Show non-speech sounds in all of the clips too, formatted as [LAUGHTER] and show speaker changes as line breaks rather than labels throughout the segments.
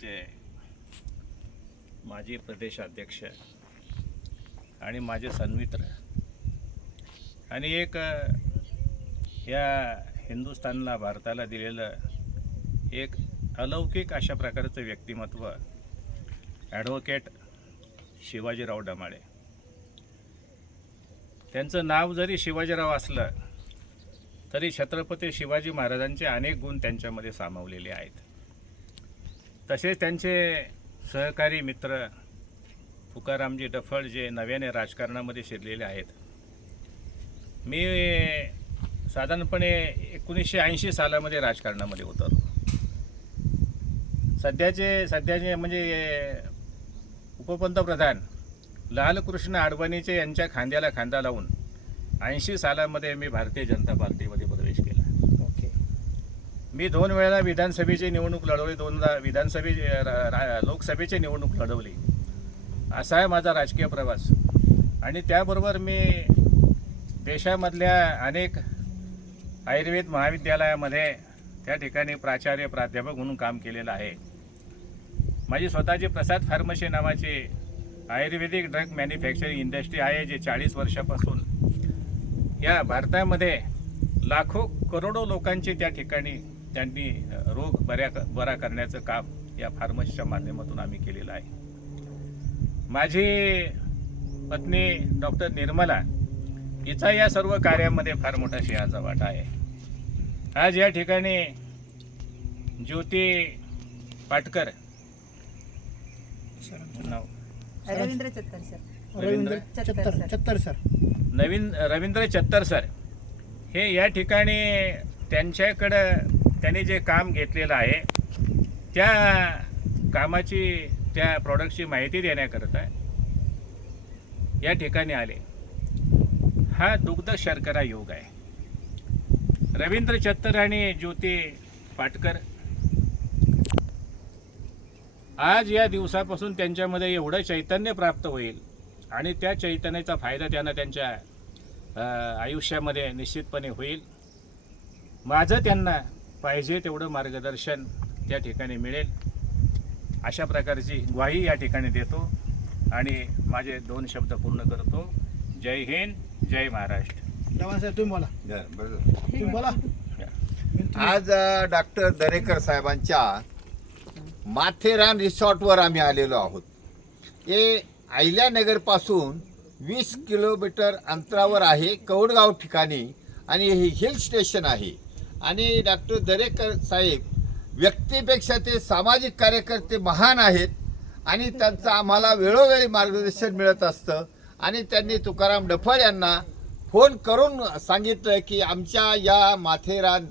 पक्षाचे माजी प्रदेशाध्यक्ष आणि माझे सन्मित्र आणि एक या हिंदुस्थानला भारताला दिलेलं एक अलौकिक अशा प्रकारचं व्यक्तिमत्व ॲडव्होकेट शिवाजीराव डमाळे. त्यांचं नाव जरी शिवाजीराव असलं तरी छत्रपती शिवाजी महाराजांचे अनेक गुण त्यांच्यामध्ये सामावलेले आहेत. तसेच त्यांचे सहकारी मित्र तुकारामजी डफळ जे नव्याने राजकारणामध्ये शिरलेले आहेत. मी साधारणपणे एकोणीसशे ऐंशी सालामध्ये राजकारणामध्ये उतरलो सध्याचे सध्याचे म्हणजे उपपंतप्रधान लालकृष्ण अडवाणीचे यांच्या खांद्याला खांदा लावून ऐंशी सालामध्ये मी भारतीय जनता पार्टीमध्ये मी दोन वेळा विधानसभेची निवडणूक लढवली दोनदा विधानसभे रा- रा- लोकसभेची निवडणूक लढवली. असा आहे माझा राजकीय प्रवास. आणि त्याबरोबर मी देशामधल्या अनेक आयुर्वेद महाविद्यालयामध्ये त्या ठिकाणी प्राचार्य प्राध्यापक म्हणून काम केलेलं आहे. माझी स्वतःची प्रसाद फार्मसी नावाची आयुर्वेदिक ड्रग मॅन्युफॅक्चरिंग इंडस्ट्री आहे जे चाळीस वर्षापासून या भारतामध्ये लाखो करोडो लोकांची त्या ठिकाणी त्यांनी रोग बऱ्या बरा करण्याचं काम या फार्मसीच्या माध्यमातून आम्ही केलेलं आहे. माझी पत्नी डॉक्टर निर्मला हिचा या सर्व कार्यामध्ये फार मोठा सिंहाचा वाटा आहे. आज या ठिकाणी ज्योती पाटकर नाव
Ravindra Chattar sir.
Ravindra
Chattar
Chattar
sir.
Chattar sir.
नवीन रवींद्र चत्तर सर. हे या ठिकाणी त्यांच्याकडं त्यांनी जे काम घेतलेलं आहे त्या कामाची त्या प्रॉडक्टची माहिती देण्याकरता या ठिकाणी आले. हा दुग्ध शर्करा योग आहे. रवींद्र चत्तर आणि ज्योती पाटकर आज या दिवसापासून त्यांच्यामध्ये एवढं चैतन्य प्राप्त होईल आणि त्या चैतन्याचा फायदा त्यांना त्यांच्या आयुष्यामध्ये निश्चितपणे होईल. माझं त्यांना पाहिजे तेवढं मार्गदर्शन त्या ठिकाणी मिळेल. अशा प्रकारची ग्वाही या ठिकाणी देतो आणि माझे दोन शब्द पूर्ण करतो. जय हिंद जय महाराष्ट्र.
साहेब तुम्ही बोला.
बरं, बरं.
तुम्ही बोला.
आज डॉक्टर दरेकर साहेबांच्या माथेरान रिसॉर्टवर आम्ही आलेलो आहोत. हे अहिल्यानगरपासून वीस किलोमीटर अंतरावर आहे कौडगाव ठिकाणी आणि हे हिल स्टेशन आहे. आणि डॉक्टर दरेकर साहेब व्यक्तीपेक्षा ते सामाजिक कार्यकर्ते महान आहेत आणि त्यांचं आम्हाला वेळोवेळी मार्गदर्शन मिळत असतं. आणि त्यांनी तुकाराम डफळ यांना फोन करून सांगितलं की आमच्या या माथेरान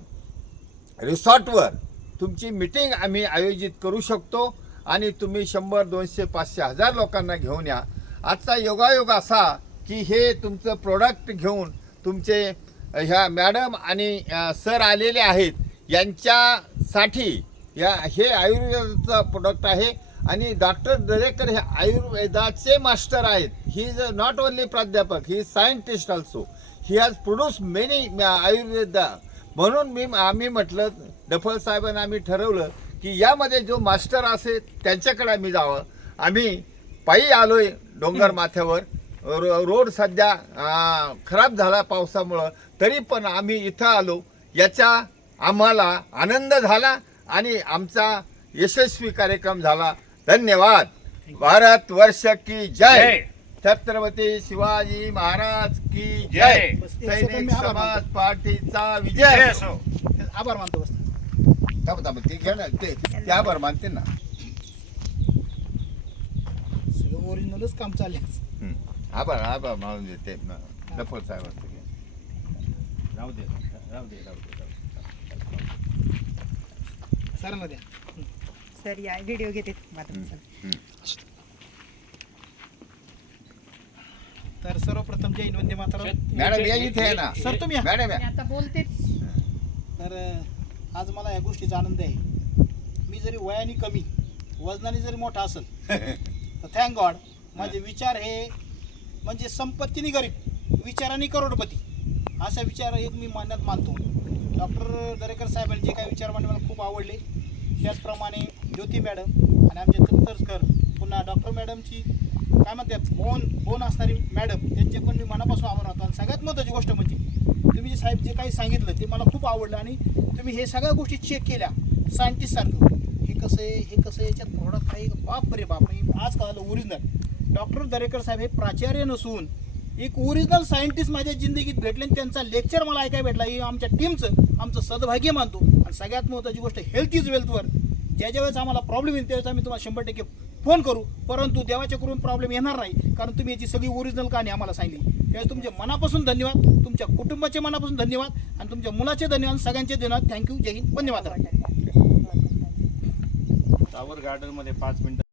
रिसॉर्टवर तुमची मिटिंग आम्ही आयोजित करू शकतो आणि तुम्ही शंभर दोनशे पाचशे हजार लोकांना घेऊन या. आजचा योगायोग असा की हे तुमचं प्रोडक्ट घेऊन तुमचे ह्या मॅडम आणि सर आलेले आहेत यांच्यासाठी या हे आयुर्वेदाचं प्रोडक्ट आहे. आणि डॉक्टर दरेकर हे आयुर्वेदाचे मास्टर आहेत. ही इज नॉट ओनली प्राध्यापक he is scientist also he has produce many Ayurveda. म्हणून मी आम्ही म्हटलं डफल साहेबांना आम्ही ठरवलं की यामध्ये जो मास्टर असेल त्यांच्याकडे आम्ही जावं. आम्ही पायी आलोय डोंगर माथ्यावर. रो रोड सध्या खराब झाला पावसामुळं. तरी पण आम्ही इथं आलो. याचा आम्हाला आनंद झाला आणि आमचा यशस्वी कार्यक्रम झाला. धन्यवाद. भारत वर्ष की जय. छत्रपती शिवाजी महाराज की
जय.
सैनिक समाज पार्टीचा विजय.
आभार मानतो
ते घ्या ना ते त्यावर मानते ना.
सगळं ओरिजिनलच काम चालले
हं. आभार आभार मानून देते नफल साहेबांचं घे.
राहू दे राहू दे राहू दे राहू दे.
सरांना द्या
सर या व्हिडिओ घेते मात्र. सर.
तर सर्वप्रथम जय हिंद वंदे मातरम
मॅडम या इथे आहे ना
सर तुम्ही.
मॅडम या.
आता बोलते
तर आज मला या गोष्टीचा आनंद आहे मी जरी वयाने कमी वजनाने जरी मोठा असेल [LAUGHS] तर थँक गॉड माझे विचार हे म्हणजे संपत्तीने गरीब विचाराने करोडपती असा विचार एक मी मान्यात मानतो. डॉक्टर दरेकर साहेबांनी जे काही विचार मांडले मला खूप आवडले. त्याचप्रमाणे ज्योती मॅडम आणि आमचे चत्तरकर पुन्हा डॉक्टर मॅडमची काय म्हणते बोन बोन असणारी मॅडम त्यांचे पण मी मनापासून आभार मानतो. आणि सगळ्यात महत्त्वाची गोष्ट म्हणजे तुम्ही जे साहेब जे काही सांगितलं ते मला खूप आवडलं. आणि तुम्ही हे सगळ्या गोष्टी चेक केल्या सायंटिस्टसारखं हे कसं आहे हे कसं आहे याच्यात थोडं काही बाप रे बाप आज कळालं ओरिजिनल डॉक्टर दरेकर साहेब हे प्राचार्य नसून एक ओरिजिनल सायंटिस्ट माझ्या जिंदगीत भेटले आणि त्यांचा लेक्चर मला ऐकायला भेटला. हे आमच्या टीमचं आमचं सद्भाग्य मानतो. आणि सगळ्यात महत्त्वाची गोष्ट हेल्थ इज वेल्थवर ज्या ज्या वेळेस आम्हाला प्रॉब्लेम येईल त्यावेळेस आम्ही तुम्हाला शंभर टक्के फोन करू. परंतु देवाच्या करून प्रॉब्लेम येणार नाही कारण तुम्ही याची सगळी ओरिजिनल कहाणी आम्हाला सांगली त्यावेळेस तुमचे मनापासून धन्यवाद तुमच्या कुटुंबाचे मनापासून धन्यवाद आणि तुमच्या मुलाचे धन्यवाद सगळ्यांचे धन्यवाद. थँक्यू जय हिंद. धन्यवाद
टावर गार्डनमध्ये पाच मिनिटं